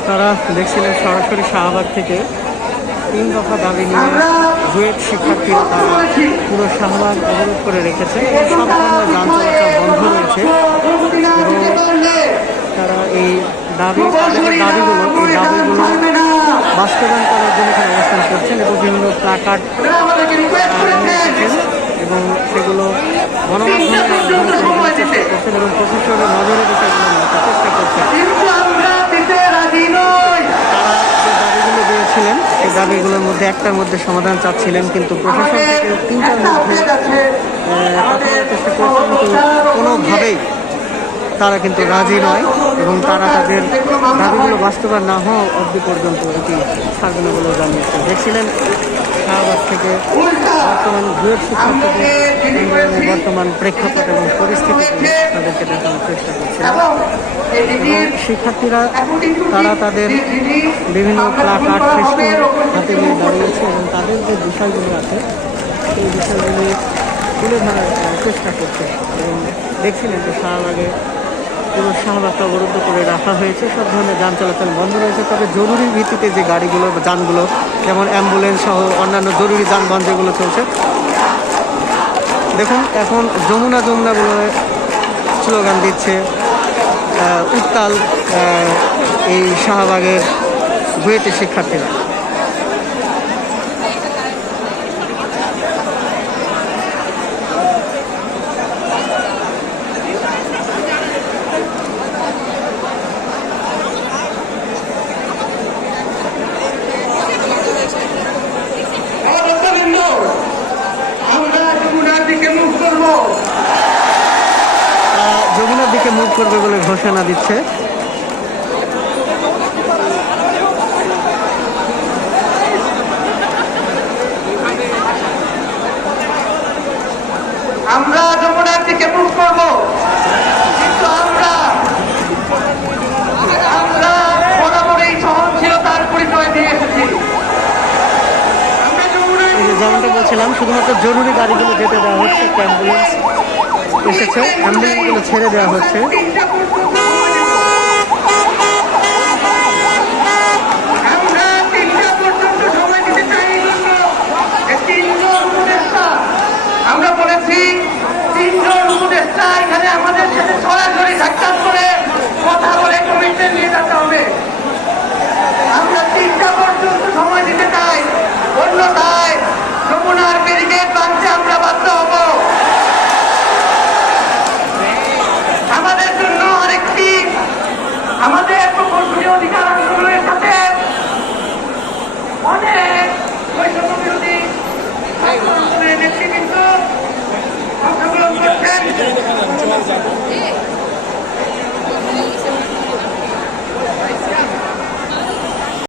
আপনারা দেখছিলেন সরাসরি শাহবাগ থেকে তিন দফা দাবি নিয়ে বুয়েট শিক্ষার্থীরা তারা পুরো শাহবাগ অবরোধ করে রেখেছে সব ধরনের যান চলাচল বন্ধ রয়েছে। তারা এই দাবি দাবিগুলো এই দাবিগুলো বাস্তবায়ন করার জন্য এখানে অবস্থান করছেন এবং বিভিন্ন প্লাকার্ড এবং সেগুলো গণমাধ্যমে এবং প্রশাসনের নজরে বিষয়গুলো চেষ্টা করছেন তারা যে দাবিগুলো দিয়েছিলেন সেই দাবিগুলোর মধ্যে একটার মধ্যে সমাধান চাচ্ছিলেন কিন্তু প্রশাসন থেকে তিনটার মধ্যে আহ, চেষ্টা করছেন কিন্তু কোনোভাবেই তারা কিন্তু রাজি নয় এবং তারা তাদের দাবিগুলো বাস্তবায়ন না হওয়া অবধি পর্যন্ত এটি ছাড়বে না বলেও জানিয়েছেন দেখছিলেন শাহবাগ থেকে বর্তমান দুয়ের শিক্ষার্থীদের বর্তমান প্রেক্ষাপট এবং পরিস্থিতি। তাদেরকে দেখানোর চেষ্টা এবং শিক্ষার্থীরা, তারা তাদের বিভিন্ন প্লাকার্ড ফেস্টুন হাতে নিয়ে দাঁড়িয়েছে এবং তাদের যে বিষয়গুলি আছে, সেই বিষয়গুলি তুলে ধরার চেষ্টা করছে। এবং দেখছিলেন যে শাহবাগে পুরো শাহবাগটা অবরুদ্ধ করে রাখা হয়েছে। সব ধরনের যান চলাচল বন্ধ রয়েছে। তবে জরুরি ভিত্তিতে যে গাড়িগুলো যানগুলো, যেমন অ্যাম্বুলেন্স সহ অন্যান্য জরুরি যানবাহন যেগুলো চলছে, দেখুন, এখন যমুনা যমুনা বলে স্লোগান দিচ্ছে উত্তাল এই শাহবাগের বুয়েটের শিক্ষার্থীরা ভক্তবৃন্দ, আমরা যমুনার দিকে মুখ করব আহ, যমুনার দিকে মুভ করবে বলে ঘোষণা দিচ্ছে। আমরা যমুনার দিকে মুখ করব। কিন্তু আমরা আমরা বরাবর এই সহনশীলতার পরিচয় দিয়ে এসেছি। যেমনটা বলছিলাম শুধুমাত্র জরুরি গাড়িগুলো যেতে দেওয়া হচ্ছে অ্যাম্বুলেন্স। এসেছে। অ্যাম্বুলেন্সগুলো ছেড়ে দেওয়া হচ্ছে। আমরা বলেছি, তিনজন এখানে আমাদের সাথে সরাসরি সাক্ষাৎ করে কথা বলে